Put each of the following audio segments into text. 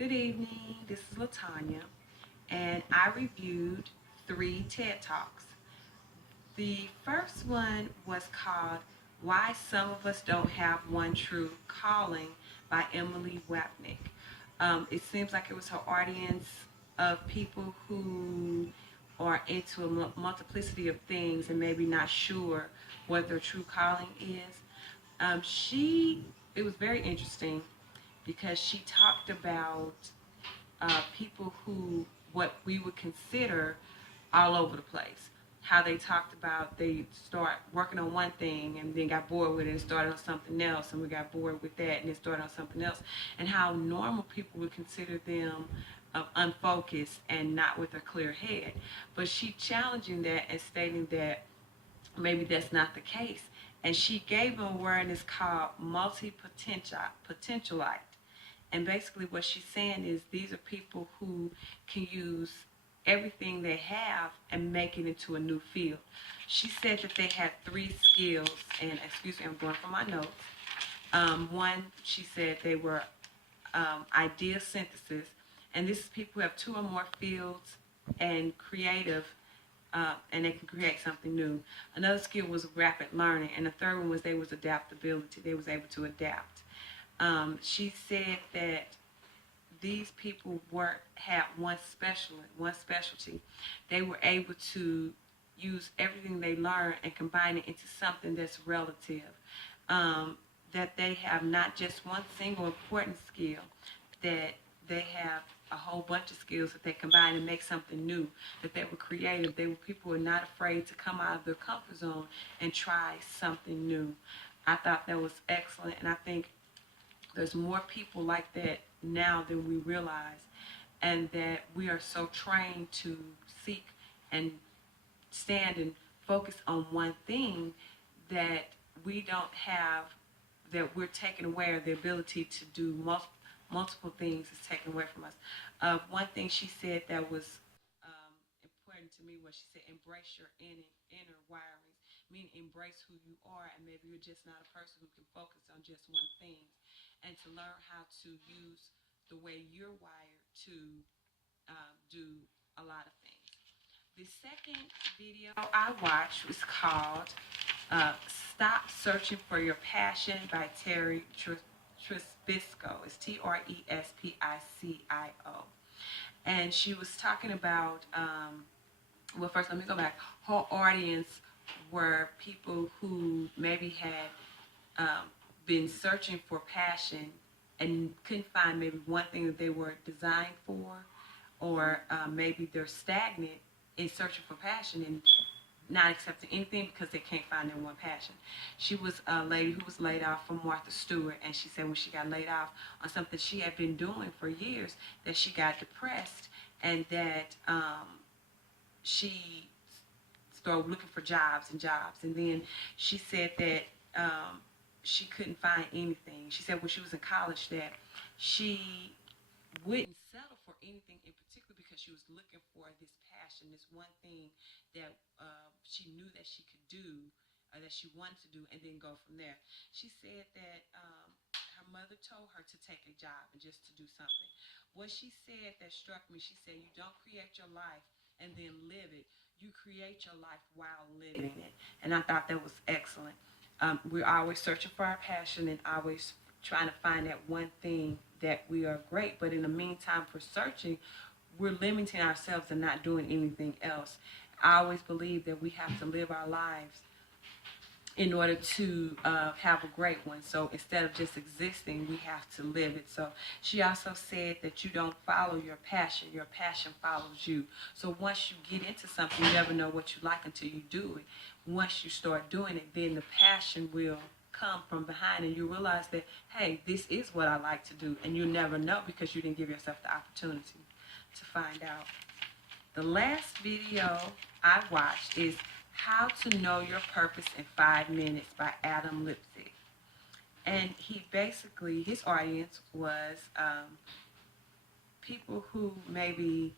Good evening. This is Latanya, and I reviewed three TED Talks. The first one was called Why Some of Us Don't Have One True Calling by Emily Wapnick. It seems like it was her audience of people who are into a multiplicity of things and maybe not sure what their true calling is. It was very interesting because she talked about people who what we would consider all over the place. How they talked about they start working on one thing and then got bored with it and started on something else, and we got bored with that and then started on something else, and how normal people would consider them unfocused and not with a clear head. But she challenging that and stating that maybe that's not the case. And she gave an awareness called multi-potentialite. And basically, what she's saying is these are people who can use everything they have and make it into a new field. She said that they had three skills, and excuse me, I'm going from my notes. One, she said they were idea synthesis, and this is people who have two or more fields and creative, and they can create something new. Another skill was rapid learning, and the third one was they was adaptability. They was able to adapt. She said that these people weren't had one specialty. They were able to use everything they learned and combine it into something that's relative. That they have not just one single important skill, that they have a whole bunch of skills that they combine and make something new, that they were creative. They were people who are not afraid to come out of their comfort zone and try something new. I thought that was excellent, and I think there's more people like that now than we realize, and that we are so trained to seek and stand and focus on one thing that we don't have, that we're taking away, or the ability to do multiple things is taken away from us. One thing she said that was important to me was she said, embrace your inner wirings, meaning embrace who you are, and maybe you're just not a person who can focus on just one thing, and to learn how to use the way you're wired to do a lot of things. The second video I watched was called Stop Searching for Your Passion by Terry Trespisco. It's Trespicio. And she was talking about, well, first let me go back. Her audience were people who maybe had been searching for passion and couldn't find maybe one thing that they were designed for, or maybe they're stagnant in searching for passion and not accepting anything because they can't find their one passion. She was a lady who was laid off from Martha Stewart, and she said when she got laid off on something she had been doing for years, that she got depressed, and that she started looking for jobs and jobs. And then she said that she couldn't find anything. She said when she was in college that she wouldn't settle for anything in particular because she was looking for this passion, this one thing that she knew that she could do, that she wanted to do, and then go from there. She said that her mother told her to take a job and just to do something. What she said that struck me, she said, you don't create your life and then live it. You create your life while living it. And I thought that was excellent. We're always searching for our passion and always trying to find that one thing that we are great. But in the meantime, for searching, we're limiting ourselves and not doing anything else. I always believe that we have to live our lives in order to have a great one. So instead of just existing, we have to live it. So she also said that you don't follow your passion follows you. So once you get into something, you never know what you like until you do it. Once you start doing it, then the passion will come from behind, and you realize that, hey, this is what I like to do, and you never know because you didn't give yourself the opportunity to find out. The last video I watched is How to Know Your Purpose in 5 Minutes by Adam Lipsy. And he basically, his audience was people who maybe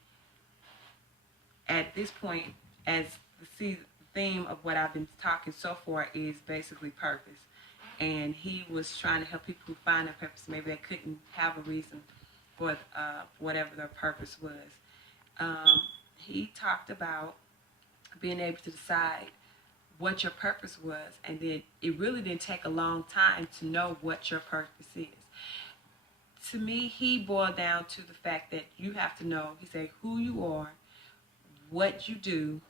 at this point, as the theme of what I've been talking so far is basically purpose. And he was trying to help people who find their purpose. Maybe they couldn't have a reason for whatever their purpose was. He talked about being able to decide what your purpose was, and then it really didn't take a long time to know what your purpose is. To me, he boiled down to the fact that you have to know, he said, who you are, what you do,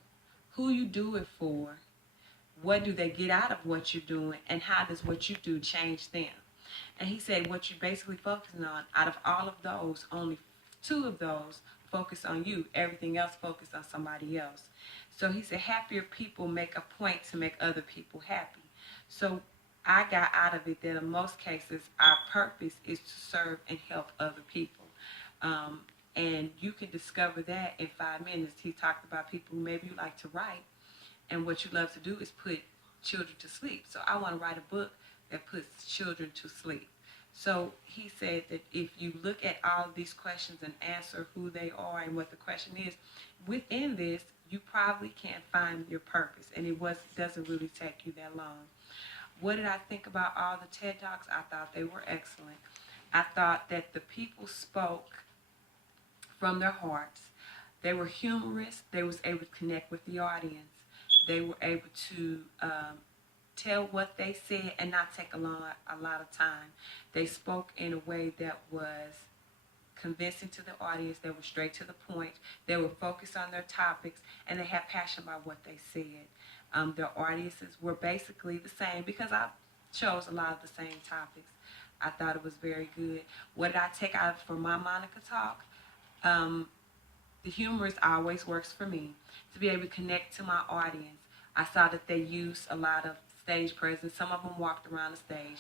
who you do it for, what do they get out of what you're doing, and how does what you do change them. And he said what you're basically focusing on, out of all of those, only 2 of those focus on you. Everything else focus on somebody else. So he said happier people make a point to make other people happy. So I got out of it that in most cases our purpose is to serve and help other people. And you can discover that in 5 minutes. He talked about people who maybe you like to write, and what you love to do is put children to sleep. So I want to write a book that puts children to sleep. So he said that if you look at all of these questions and answer who they are and what the question is, within this, you probably can't find your purpose, and it doesn't really take you that long. What did I think about all the TED Talks? I thought they were excellent. I thought that the people spoke from their hearts. They were humorous. They was able to connect with the audience. They were able to tell what they said and not take a lot of time. They spoke in a way that was convincing to the audience. They were straight to the point. They were focused on their topics, and they had passion about what they said. Their audiences were basically the same because I chose a lot of the same topics. I thought it was very good. What did I take out for my Monica talk? The humorist always works for me, to be able to connect to my audience. I saw that they used a lot of stage presence. Some of them walked around the stage.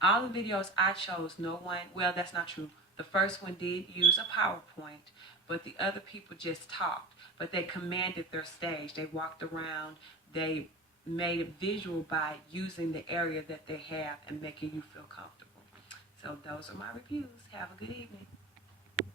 All the videos I chose, no one, well, that's not true. The first one did use a PowerPoint, but the other people just talked. But they commanded their stage. They walked around. They made it visual by using the area that they have and making you feel comfortable. So those are my reviews. Have a good evening.